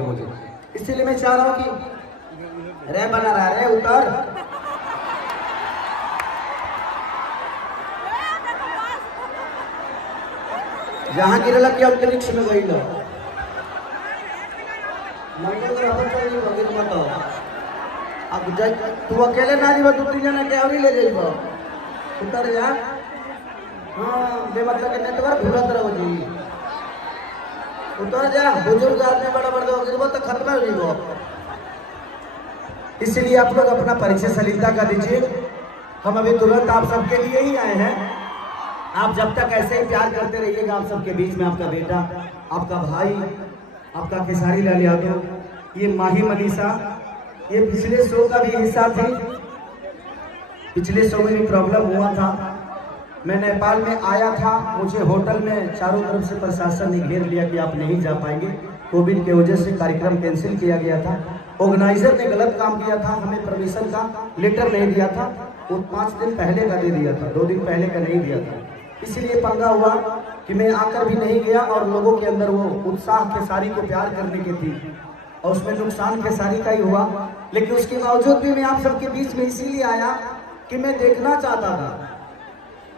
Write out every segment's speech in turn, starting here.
पाओगे मुझे। इसीलिए मैं चाह रहा हूँ कि रे बना रहा रे उतर। जहाँ गिरला कि अंतरिक्ष में गई लो अब तू अकेले ना जीव, दू तीन जना के और ले जाइब उतर जा। हाँ बेमतलब के नेटवर्क घूरत रहो जी, उतर जा। बुजुर्ग आदमी बड़ा बड़ा गिरबो तो खत्म हो जीवो। इसलिए आप लोग अपना परिचय सलीता का दीजिए। हम अभी तुरंत आप सबके लिए ही आए हैं। आप जब तक ऐसे ही प्यार करते रहिएगा, आप सबके बीच में आपका बेटा, आपका भाई, आपका खेसारी लाल यादव, ये माही मनीषा, ये पिछले शो का भी हिस्सा थी। पिछले शो में भी प्रॉब्लम हुआ था, मैं नेपाल में आया था, मुझे होटल में चारों तरफ से प्रशासन ने घेर लिया कि आप नहीं जा पाएंगे। कोविड के वजह से कार्यक्रम कैंसिल किया गया था। ऑर्गेनाइजर ने गलत काम किया था, हमें परमिशन का लेटर नहीं दिया था, वो 5 दिन पहले का दे दिया था, 2 दिन पहले का नहीं दिया था। इसलिए पंगा हुआ कि मैं आकर भी नहीं गया और लोगों के अंदर वो उत्साह खेसारी को प्यार करने की थी और उसमें नुकसान खेसारी का ही हुआ। लेकिन उसके बावजूद भी मैं आप सबके बीच में इसीलिए आया कि मैं देखना चाहता था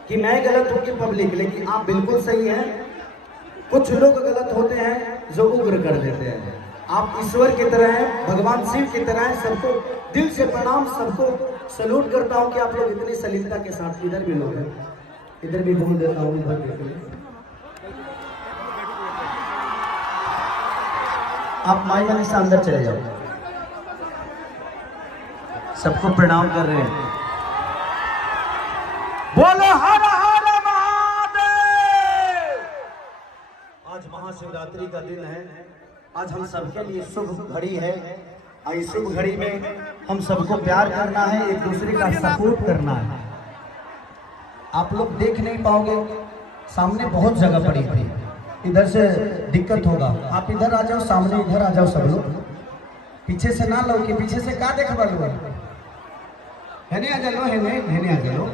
कि मैं गलत हूँ कि पब्लिक, लेकिन आप बिल्कुल सही हैं। कुछ लोग गलत होते हैं जो उग्र कर देते हैं। आप ईश्वर की तरह हैं, भगवान शिव की तरह हैं। सबको दिल से प्रणाम, सबको सल्यूट करता हूँ कि आप लोग इतनी सलीलता के साथ, इधर भी लोग हैं, इधर भी घूम देता हूँ, इधर देखिए आप माई मनी से अंदर चले जाओ। सबको प्रणाम कर रहे हैं, बोलो हर हर महादेव। आज महाशिवरात्रि का दिन है, आज हम सबके लिए शुभ घड़ी है। इस शुभ घड़ी में हम सबको प्यार करना है, एक दूसरे का सपोर्ट करना है। आप लोग देख नहीं पाओगे, सामने बहुत जगह पड़ी थी, इधर से दिक्कत होगा। आप इधर आ जाओ, सामने इधर आ जाओ सब लोग, पीछे से ना लो कि पीछे से क्या देख बा लो, हेने आ जाओ, हेने आ जाओ।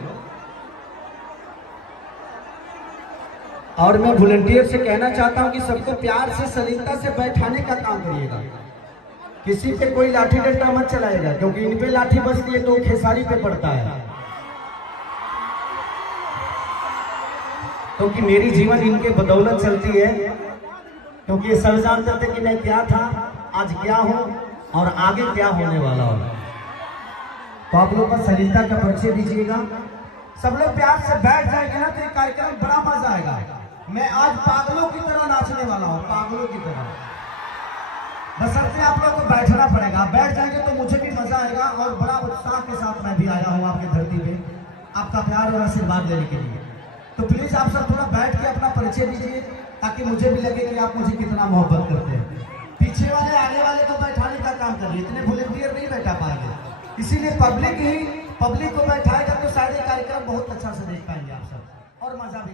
और मैं वॉलंटियर से कहना चाहता हूं कि सबको प्यार से सलीलता से बैठाने का काम करिएगा। किसी पे कोई लाठी डंडा मत चलाएगा, क्योंकि इन पे लाठी बजती है तो खेसारी पे पड़ता है। क्योंकि मेरी जीवन इनके बदौलत चलती है, क्योंकि ये सब जानते थे कि मैं क्या था, आज क्या हूं और आगे क्या होने वाला हूं। तो आप लोग का सलीलता का परिचय दीजिएगा। सब लोग प्यार से बैठ जाएंगे ना तो ये कार्यक्रम बड़ा मजा आएगा। मैं आज पागलों की तरह नाचने वाला हूँ, पागलों की तरह। बशर्ते आप लोग को बैठना पड़ेगा, आप बैठ जाएंगे तो मुझे भी मजा आएगा और बड़ा उत्साह के साथ मैं भी आया हूँ आपकी धरती पे आपका प्यार और आशीर्वाद लेने के लिए। तो प्लीज आप सब थोड़ा बैठ के अपना परिचय दीजिए, ताकि मुझे भी लगे कि आप मुझे कितना मोहब्बत करते हैं। पीछे वाले आने वाले को बैठाने का काम करिए, इतने वॉलंटियर नहीं बैठा पाएंगे, इसीलिए पब्लिक को बैठाएगा तो शायद ये कार्यक्रम बहुत अच्छा से देख पाएंगे आप सब और मजा भी